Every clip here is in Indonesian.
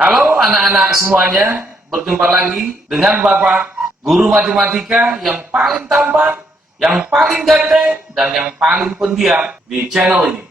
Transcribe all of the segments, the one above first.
Halo anak-anak semuanya, berjumpa lagi dengan Bapak Guru Matematika yang paling tampan, yang paling ganteng, dan yang paling pendiam di channel ini.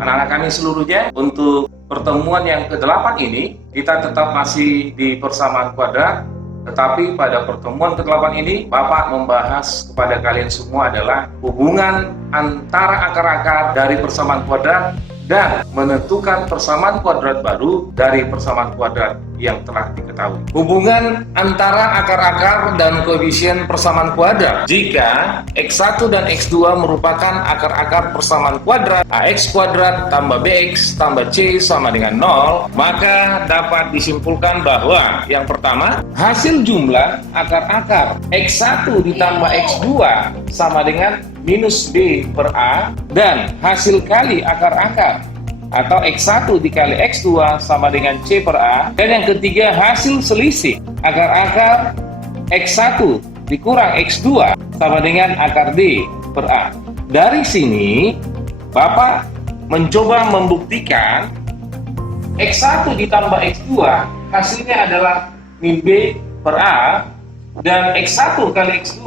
Anak-anak kami seluruhnya, untuk pertemuan yang ke-8 ini, kita tetap masih di persamaan kuadrat. Tetapi pada pertemuan ke-8 ini, Bapak membahas kepada kalian semua adalah hubungan antara akar-akar dari persamaan kuadrat dan menentukan persamaan kuadrat baru dari persamaan kuadrat yang telah diketahui. Hubungan antara akar-akar dan koefisien persamaan kuadrat. Jika X1 dan X2 merupakan akar-akar persamaan kuadrat, AX kuadrat tambah BX tambah C sama dengan 0, maka dapat disimpulkan bahwa yang pertama, hasil jumlah akar-akar X1 ditambah X2 sama dengan minus B per A, dan hasil kali akar-akar atau X1 dikali X2 sama dengan C per A, dan yang ketiga hasil selisih akar-akar X1 dikurang X2 sama dengan akar D per A. Dari sini Bapak mencoba membuktikan X1 ditambah X2 hasilnya adalah min B per A, dan X1 kali X2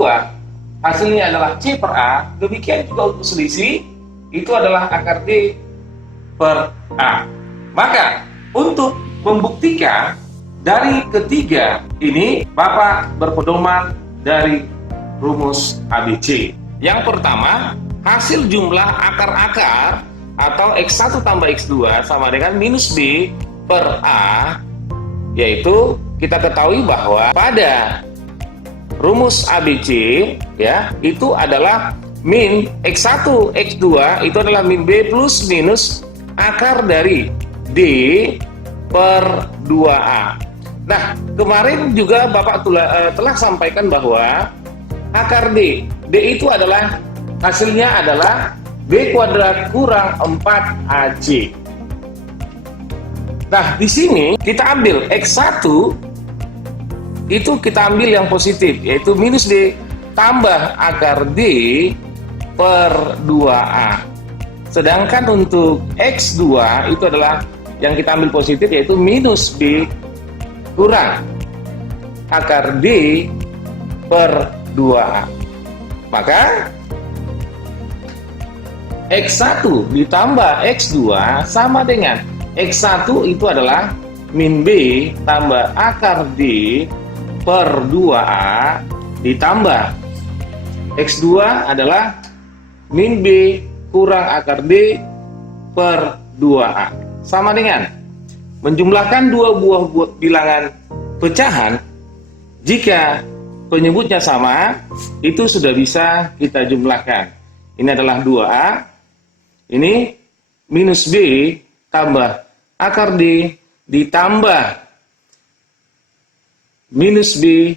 hasilnya adalah C per A. Demikian juga untuk selisih, itu adalah akar D per A. Maka untuk membuktikan dari ketiga ini, Bapak berpedoman dari rumus ABC. Yang pertama, hasil jumlah akar-akar atau X1 tambah X2 sama dengan minus B per A, yaitu kita ketahui bahwa pada rumus ABC ya, itu adalah min X1 X2 itu adalah min B plus minus akar dari D per 2A. Nah, kemarin juga Bapak telah sampaikan bahwa akar D itu adalah hasilnya adalah B kuadrat kurang 4AC. Nah, di sini kita ambil X1 itu kita ambil yang positif, yaitu minus D tambah akar D per 2A. Sedangkan untuk X2 itu adalah yang kita ambil positif, yaitu minus B kurang akar D per 2A. Maka X1 ditambah X2 sama dengan X1 itu adalah min B tambah akar D per 2A ditambah X2 adalah min B kurang akar D per 2A. Sama dengan menjumlahkan dua buah bilangan pecahan. Jika penyebutnya sama, itu sudah bisa kita jumlahkan. Ini adalah 2A, ini minus B tambah akar D ditambah minus B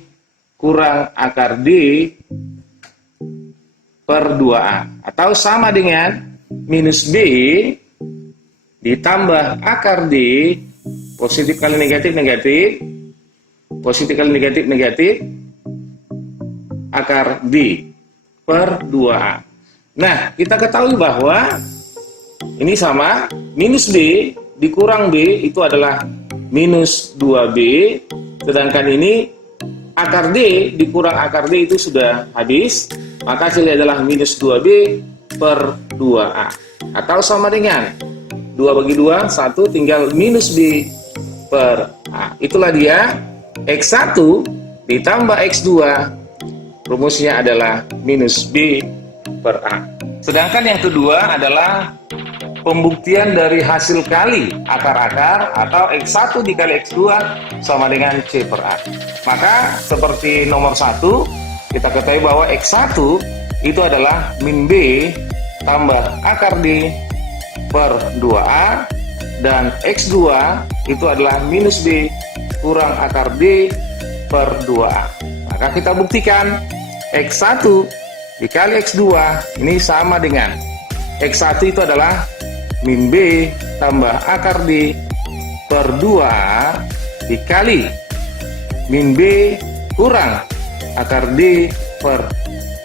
kurang akar D per 2A, atau sama dengan minus B ditambah akar D, positif kali negatif negatif, positif kali negatif negatif, akar D per 2A. Nah, kita ketahui bahwa ini sama, minus B dikurang B itu adalah minus 2B, sedangkan ini akar D dikurang akar D itu sudah habis, maka hasilnya adalah minus 2B per 2A. Atau sama dengan 2 bagi 2, 1, tinggal minus B per A. Itulah dia, X1 ditambah X2, rumusnya adalah minus B per A. Sedangkan yang kedua adalah pembuktian dari hasil kali akar-akar atau X1 dikali X2 sama dengan C per A. Maka seperti nomor 1, kita ketahui bahwa X1 itu adalah min B tambah akar D per 2A, dan X2 itu adalah minus B kurang akar D per 2A. Maka kita buktikan X1 dikali X2 ini sama dengan X1 itu adalah min B tambah akar D per 2A dikali min B kurang akar D per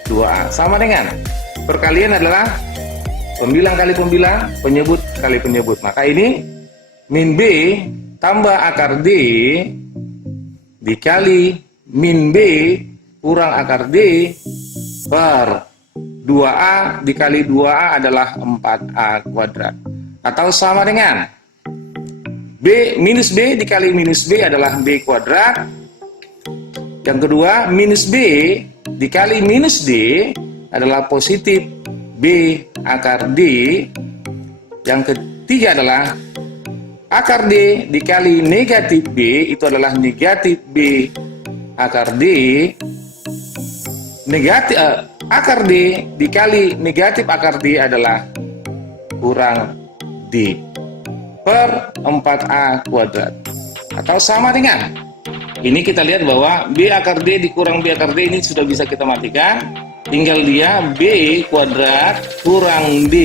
2A. Sama dengan perkalian adalah pembilang kali pembilang, penyebut kali penyebut. Maka ini min B tambah akar D dikali min B kurang akar D per 2A dikali 2A adalah 4A kuadrat. Atau sama dengan B minus B dikali minus B adalah B kuadrat. Yang kedua, minus B dikali minus D adalah positif B akar D. Yang ketiga adalah akar D dikali negatif B itu adalah negatif B akar D. Negatif akar D dikali negatif akar D adalah kurang D per 4A kuadrat. Atau sama dengan ini, kita lihat bahwa B akar D dikurang B akar D ini sudah bisa kita matikan. Tinggal dia B kuadrat kurang D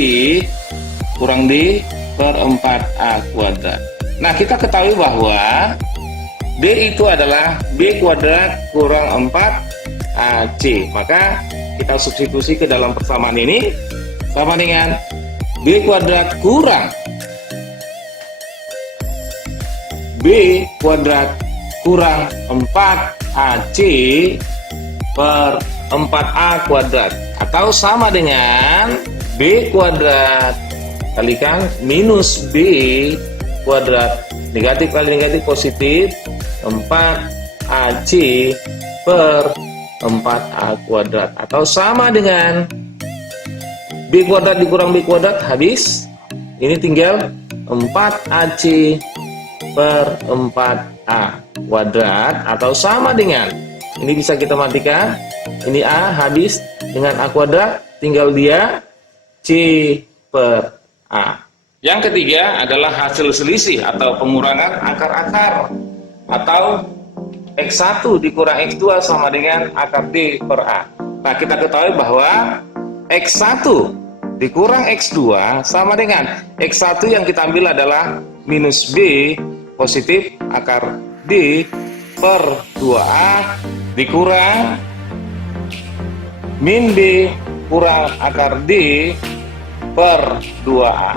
per 4A kuadrat. Nah, kita ketahui bahwa D itu adalah B kuadrat kurang 4AC. Maka kita substitusi ke dalam persamaan ini sama dengan B kuadrat kurang B kuadrat kurang 4AC per 4A kuadrat. Atau sama dengan B kuadrat kalikan minus B kuadrat, negatif kali negatif positif, 4AC per 4A kuadrat. Atau sama dengan B kuadrat dikurang B kuadrat, habis. Ini tinggal 4AC per 4A kuadrat. Atau sama dengan, ini bisa kita matikan, ini A habis dengan A kuadrat, tinggal dia C per A. Yang ketiga adalah hasil selisih atau pengurangan akar-akar, atau X1 dikurang X2 sama dengan akar D per A. Nah, kita ketahui bahwa X1 dikurang X2 sama dengan X1 yang kita ambil adalah minus B positif akar D per 2A dikurang min B kurang akar D per 2A.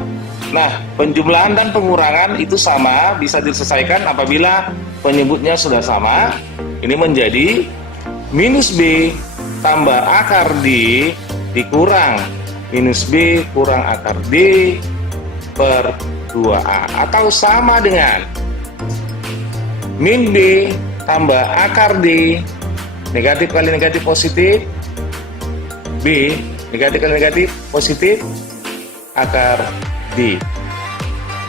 Nah, penjumlahan dan pengurangan itu sama, bisa diselesaikan apabila penyebutnya sudah sama. Ini menjadi minus B tambah akar D dikurang minus B kurang akar D per 2A. Atau sama dengan min B tambah akar D, negatif kali negatif positif, B negatif kali negatif positif, akar D,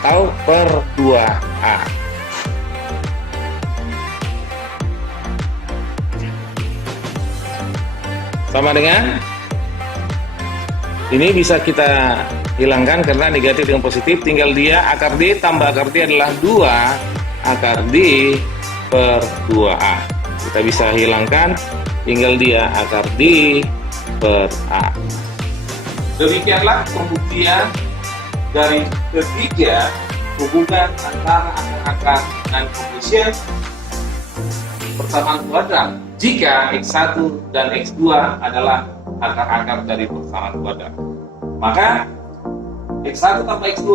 atau per 2A. Sama dengan ini bisa kita hilangkan karena negatif dengan positif, tinggal dia akar D tambah akar D adalah 2 akar D per 2A. Kita bisa hilangkan, tinggal dia akar D per A. Demikianlah pembuktian dari ketiga hubungan antara akar-akar dan koefisien persamaan kuadrat jika X1 dan X2 adalah akar-akar dari persamaan kuadrat. Maka X1 tambah X2,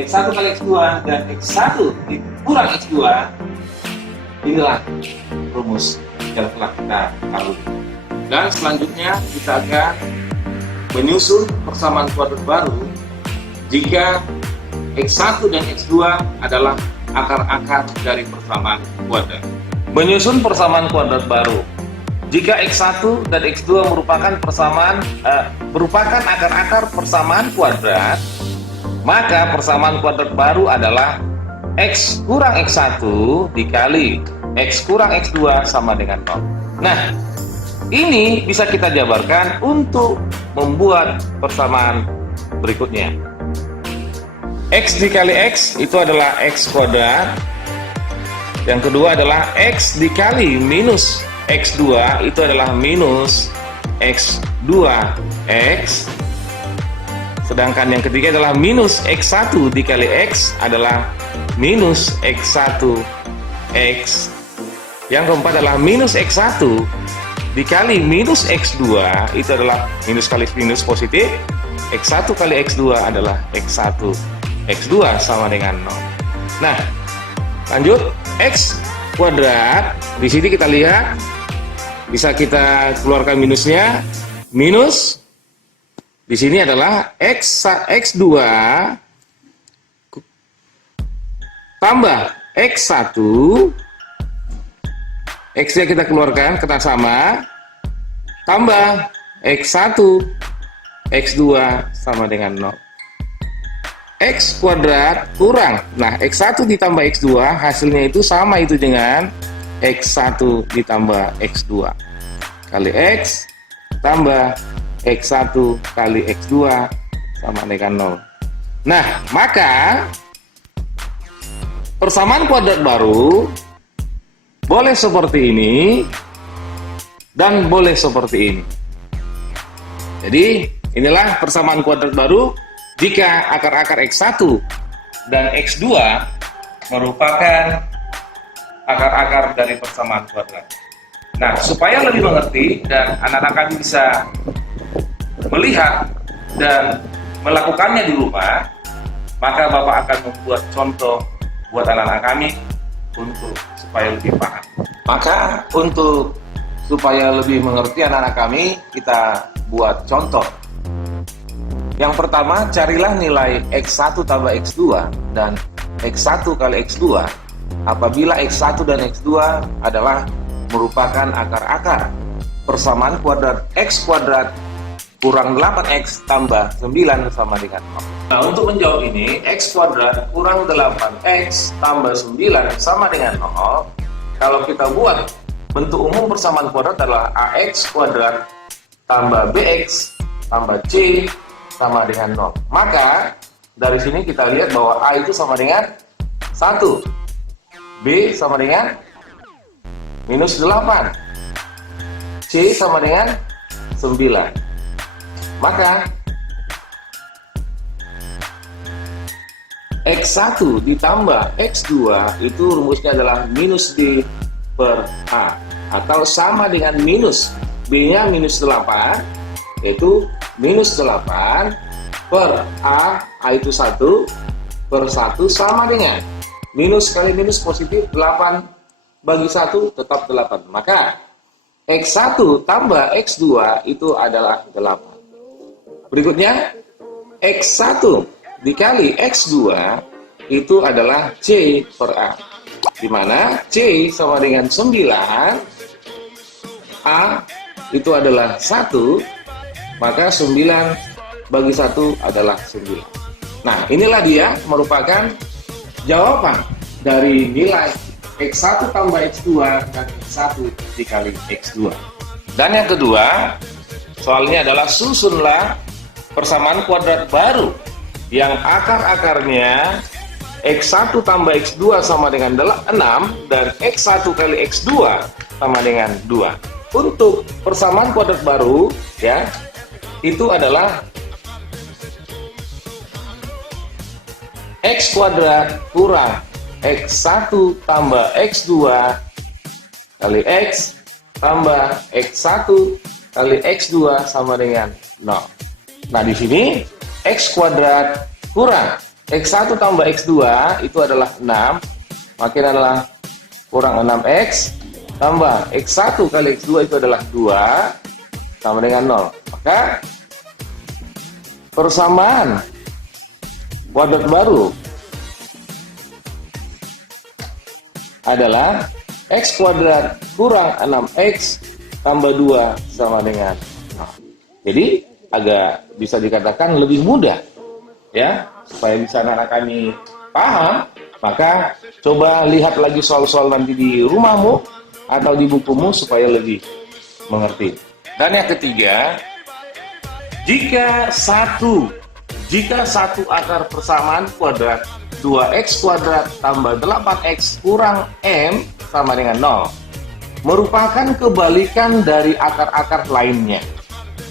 X1 kali X2, dan X1 dikurang X2, inilah rumus yang telah kita ketahui. Dan selanjutnya kita akan menyusun persamaan kuadrat baru jika X1 dan X2 adalah akar-akar dari persamaan kuadrat. Menyusun persamaan kuadrat baru jika X1 dan X2 merupakan akar-akar persamaan kuadrat, maka persamaan kuadrat baru adalah X kurang X1 dikali X kurang X2 sama dengan 0. Nah, ini bisa kita jabarkan untuk membuat persamaan berikutnya. X dikali X itu adalah X kuadrat. Yang kedua adalah X dikali minus X2 itu adalah minus X2X. Sedangkan yang ketiga adalah minus X1 dikali X adalah minus X1X. Yang keempat adalah minus X1 dikali minus X2 itu adalah minus kali minus positif. X1 kali X2 adalah X1. X2 sama dengan 0. Nah, lanjut. X kuadrat. Di sini kita lihat bisa kita keluarkan minusnya. Minus di sini adalah X2 tambah X1. X-nya kita keluarkan, kena sama, tambah X1, X2 sama dengan 0. X kuadrat kurang, nah X1 ditambah X2 hasilnya itu sama itu dengan X1 ditambah X2 kali X tambah X1 kali X2 sama dengan 0. Nah, maka persamaan kuadrat baru boleh seperti ini dan boleh seperti ini. Jadi inilah persamaan kuadrat baru jika akar-akar X1 dan X2 merupakan akar-akar dari persamaan kuadrat. Nah, supaya lebih mengerti dan anak-anak kami bisa melihat dan melakukannya di rumah, maka Bapak akan membuat contoh buat anak-anak kami untuk supaya lebih paham. Maka untuk supaya lebih mengerti anak-anak kami, kita buat contoh. Yang pertama, carilah nilai X1 tambah X2 dan X1 kali X2 apabila X1 dan X2 adalah merupakan akar-akar persamaan kuadrat X kuadrat kurang 8X tambah 9 sama dengan 0. Nah, untuk menjawab ini, X kuadrat kurang 8X tambah 9 sama dengan 0. Kalau kita buat bentuk umum persamaan kuadrat adalah AX kuadrat tambah BX tambah C sama dengan 0. Maka dari sini kita lihat bahwa A itu sama dengan 1, B sama dengan minus 8, C sama dengan 9. Maka X1 ditambah X2 itu rumusnya adalah minus B per A, atau sama dengan minus B-nya minus 8, yaitu minus 8 per A itu 1 per 1 sama dengan minus kali minus positif 8 bagi 1 tetap 8. Maka X1 tambah X2 itu adalah 8. Berikutnya, X1 dikali X2 itu adalah C per A, di mana C sama dengan 9, A itu adalah 1, maka 9 bagi 1 adalah 9. Nah, inilah dia merupakan jawaban dari nilai X1 tambah X2 dan X1 dikali X2. Dan yang kedua, soalnya adalah susunlah persamaan kuadrat baru yang akar-akarnya X1 tambah X2 sama dengan 6 dan X1 kali X2 sama dengan 2. Untuk persamaan kuadrat baru ya, itu adalah X kuadrat kurang X1 tambah X2 kali X tambah X1 kali X2 sama dengan 0. Nah, di sini X kuadrat kurang X1 tambah X2 itu adalah 6, makin adalah kurang 6X tambah X1 kali X2 itu adalah 2 sama dengan 0. Maka persamaan kuadrat baru adalah X kuadrat kurang 6X tambah 2 sama dengan 0. Jadi agak bisa dikatakan lebih mudah ya, supaya bisa anak-anak kami paham. Maka coba lihat lagi soal-soal nanti di rumahmu atau di bukumu supaya lebih mengerti. Dan yang ketiga, jika satu jika satu akar persamaan kuadrat 2x kuadrat tambah 8x kurang m sama dengan 0 merupakan kebalikan dari akar-akar lainnya.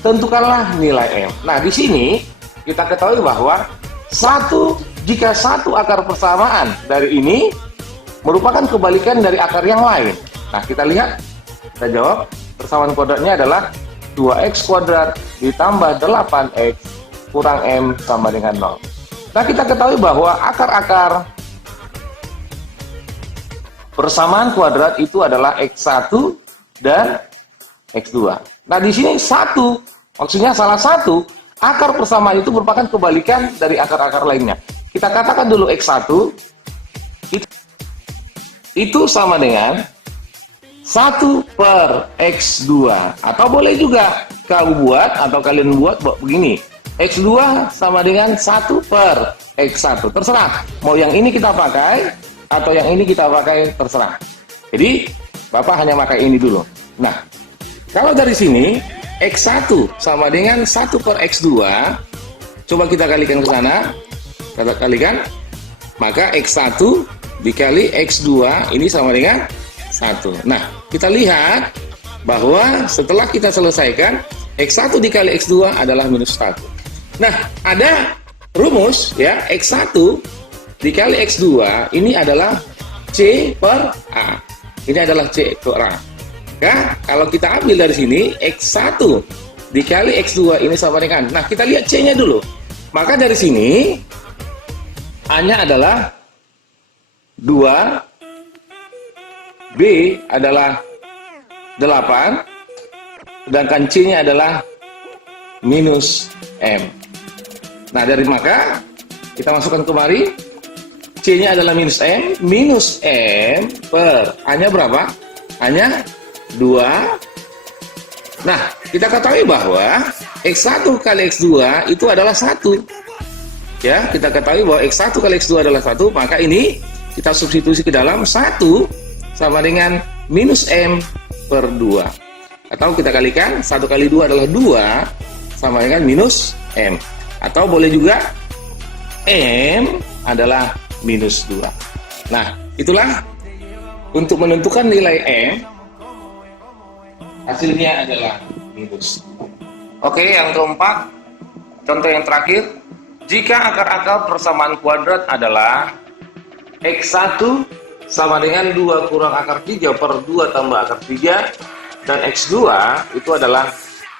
Tentukanlah nilai m. Nah, di sini kita ketahui bahwa jika satu akar persamaan dari ini merupakan kebalikan dari akar yang lain. Nah, kita lihat, kita jawab, persamaan kuadratnya adalah 2x kuadrat ditambah 8x kurang m sama dengan 0. Nah, kita ketahui bahwa akar-akar persamaan kuadrat itu adalah x1 dan x2. Nah, di sini satu, maksudnya salah satu akar persamaan itu merupakan kebalikan dari akar-akar lainnya. Kita katakan dulu x1 itu sama dengan 1 per x2, atau boleh juga kalian buat begini, x2 sama dengan 1 per x1, terserah mau yang ini kita pakai atau yang ini kita pakai, terserah. Jadi Bapak hanya pakai ini dulu. Nah, kalau dari sini x1 sama dengan 1 per x2, coba kita kalikan ke sana, kita kalikan, maka x1 dikali x2 ini sama dengan 1. Nah, kita lihat bahwa setelah kita selesaikan, x1 dikali x2 adalah minus 1. Nah, ada rumus ya, x1 dikali x2 ini adalah c per a. Ini adalah c per a. Maka kalau kita ambil dari sini, x1 dikali x2 ini sama dengan, nah kita lihat c-nya dulu. Maka dari sini a-nya adalah 2, B adalah 8, sedangkan C-nya adalah minus M. Nah, dari maka kita masukkan kemari, C-nya adalah minus M per A-nya berapa? A-nya 2. Nah, kita ketahui bahwa X1 kali X2 itu adalah 1. Ya, kita ketahui bahwa X1 kali X2 adalah 1, maka ini kita substitusi ke dalam 1 sama dengan minus M per 2. Atau kita kalikan 1 kali 2 adalah 2 sama dengan minus M. Atau boleh juga M adalah minus 2. Nah, itulah untuk menentukan nilai M, hasilnya adalah minus 2. Oke, yang keempat, contoh yang terakhir, jika akar-akar persamaan kuadrat adalah X1 sama dengan 2 kurang akar 3 per 2 tambah akar 3, dan X2 itu adalah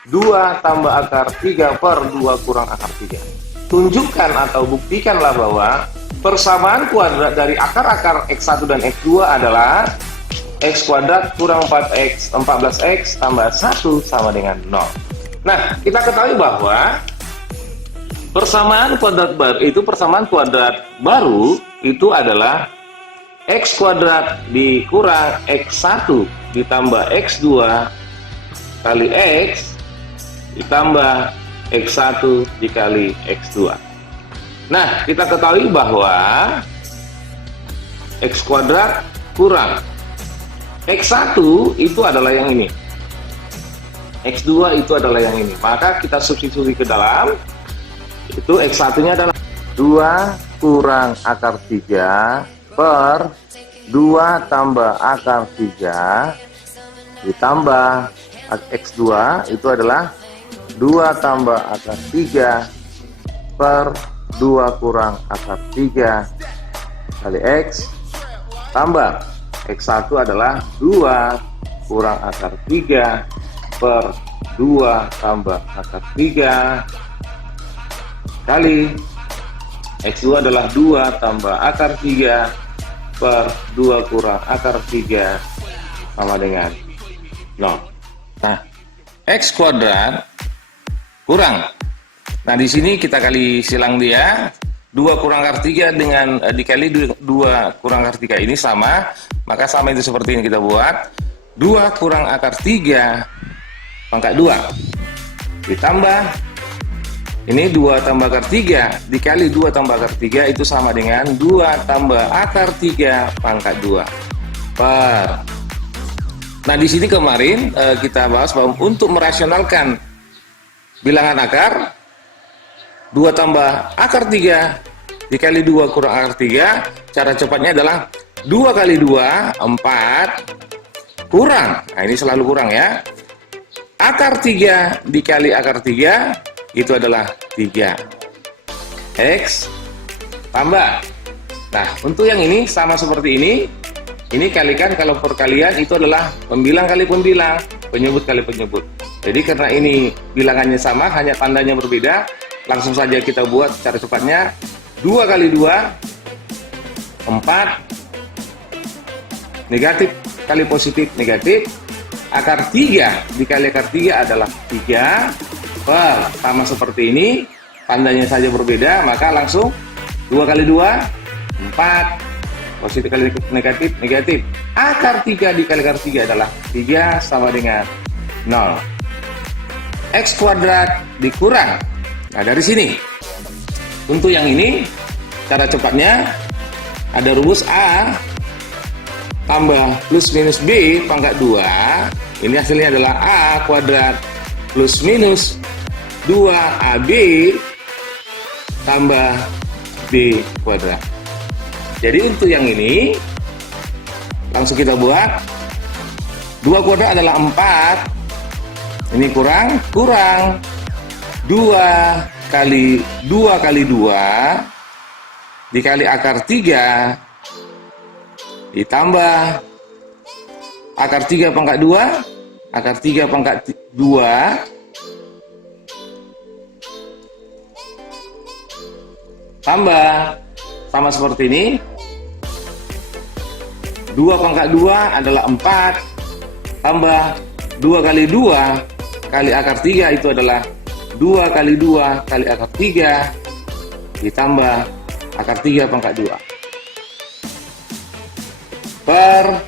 2 tambah akar 3 per 2 kurang akar 3. Tunjukkan atau buktikanlah bahwa persamaan kuadrat dari akar-akar X1 dan X2 adalah X kuadrat kurang 14X tambah 1 sama dengan 0. Nah, kita ketahui bahwa persamaan kuadrat baru itu adalah X kuadrat dikurang X1 ditambah X2 kali X ditambah X1 dikali X2. Nah, kita ketahui bahwa X kuadrat kurang X1 itu adalah yang ini, X2 itu adalah yang ini. Maka kita substitusi ke dalam, itu X1 nya adalah 2 kurang akar 3 per 2 tambah akar 3 ditambah X2 itu adalah 2 tambah akar 3 per 2 kurang akar 3 kali X tambah X1 adalah 2 kurang akar 3 per 2 tambah akar 3 kali X2 adalah 2 tambah akar 3 per 2 kurang akar 3 sama dengan 0. Nah, X kuadrat kurang. Nah, di sini kita kali silang dia, 2 kurang akar 3 dengan dikali 2 kurang akar 3 ini sama, maka sama itu seperti ini kita buat. 2 kurang akar 3 pangkat 2 ditambah ini 2 tambah akar 3 dikali 2 tambah akar 3 itu sama dengan 2 tambah akar 3 pangkat 2 per. Nah, di sini kemarin kita bahas bahwa untuk merasionalkan bilangan akar 2 tambah akar 3 dikali 2 kurang akar 3. Cara cepatnya adalah 2 kali 2, 4 kurang, nah ini selalu kurang ya, akar 3 dikali akar 3 itu adalah 3. X tambah. Nah, untuk yang ini sama seperti ini kalikan, kalau perkalian itu adalah pembilang kali pembilang, penyebut kali penyebut. Jadi karena ini bilangannya sama, hanya tandanya berbeda, langsung saja kita buat cara cepatnya. 2 kali 2, 4, negatif kali positif negatif, akar 3 dikali akar 3 adalah 3, sama seperti ini, tandanya saja berbeda, maka langsung 2 kali 2, 4, positif kali negatif negatif, akar 3 dikali akar 3 adalah 3 sama dengan 0. X kuadrat dikurang. Nah, dari sini untuk yang ini cara cepatnya ada rumus A tambah plus minus B pangkat 2. Ini hasilnya adalah A kuadrat plus minus 2AB tambah B kuadrat. Jadi untuk yang ini langsung kita buat. 2 kuadrat adalah 4. Ini kurang 2 kali 2 kali 2 dikali akar 3 ditambah akar 3 pangkat 2, akar 3 pangkat 2 tambah sama seperti ini. 2 pangkat 2 adalah 4 tambah 2 kali 2 kali akar 3 itu adalah 2 kali 2 kali akar 3 ditambah akar 3 pangkat 2 per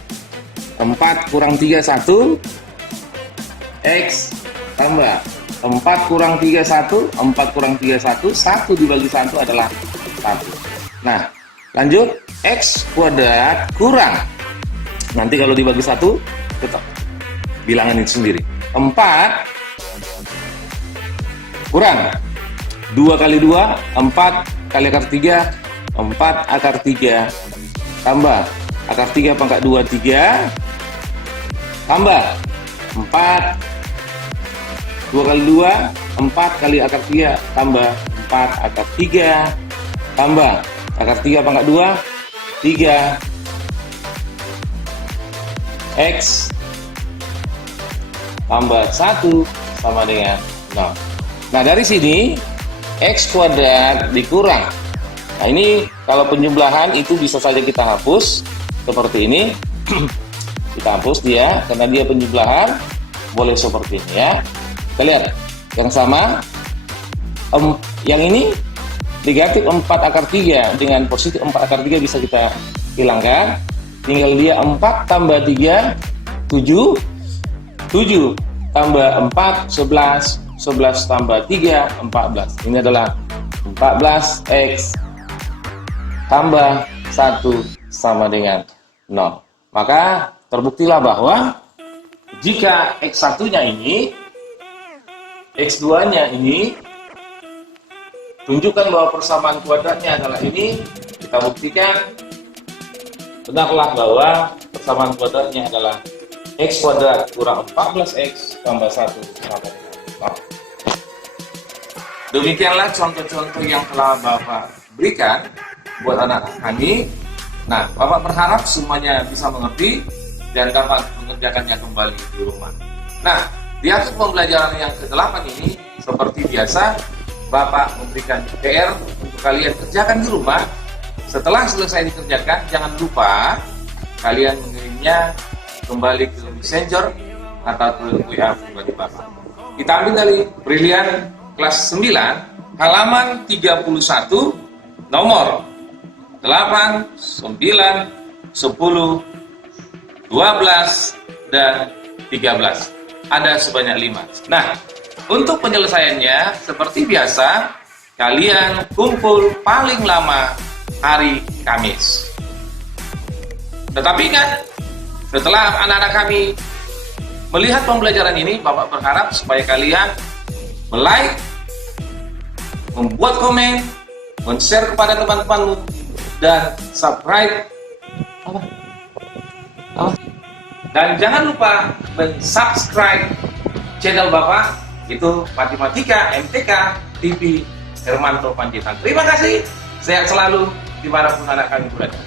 4 kurang 3 1, X tambah 4 kurang 3 1, 4 kurang 3 1, 1 dibagi 1 adalah 1. Nah, lanjut, X kuadrat kurang, nanti kalau dibagi 1 tetap bilangan itu sendiri, 4 kurang 2 kali 2, 4 kali akar 3, 4 akar 3 tambah akar 3 pangkat 2 3 tambah 4 2 kali 2, 4 kali akar 3 tambah 4 akar 3 tambah akar 3 pangkat 2 3 X tambah 1 sama dengan 0. Nah, dari sini X kuadrat dikurang. Nah, ini kalau penjumlahan itu bisa saja kita hapus seperti ini. Kita hapus dia karena dia penjumlahan, boleh seperti ini ya. Kita lihat yang sama, yang ini negatif 4 akar 3 dengan positif 4 akar 3 bisa kita hilangkan. Tinggal dia 4 tambah 3 7, 7 tambah 4 11, 11 tambah 3 14. Ini adalah 14X tambah 1 sama dengan 0. Maka terbuktilah bahwa jika X1-nya ini, X2-nya ini, tunjukkan bahwa persamaan kuadratnya adalah ini, kita buktikan benarlah bahwa persamaan kuadratnya adalah X kuadrat kurang 14X tambah 1 sama dengan 0. Demikianlah contoh-contoh yang telah Bapak berikan buat anak kami. Nah, Bapak berharap semuanya bisa mengerti dan dapat mengerjakannya kembali di rumah. Nah, di akhir pembelajaran yang ke-8 ini, seperti biasa, Bapak memberikan PR untuk kalian kerjakan di rumah. Setelah selesai dikerjakan, jangan lupa kalian mengirimnya kembali ke Messenger atau ke WA pribadi Bapak. Kita ambil dari Brilian kelas 9, halaman 31, nomor 8, 9, 10, 12, dan 13. Ada sebanyak 5. Nah, untuk penyelesaiannya, seperti biasa, kalian kumpul paling lama hari Kamis. Tetapi ingat, setelah anak-anak kami melihat pembelajaran ini, Bapak berharap supaya kalian like, membuat komen, men-share kepada teman-temanmu, dan subscribe. Dan jangan lupa men-subscribe channel Bapak, itu Matematika MTK TV Hermanto Panjaitan. Terima kasih, sehat selalu dimanapun anak kami berada.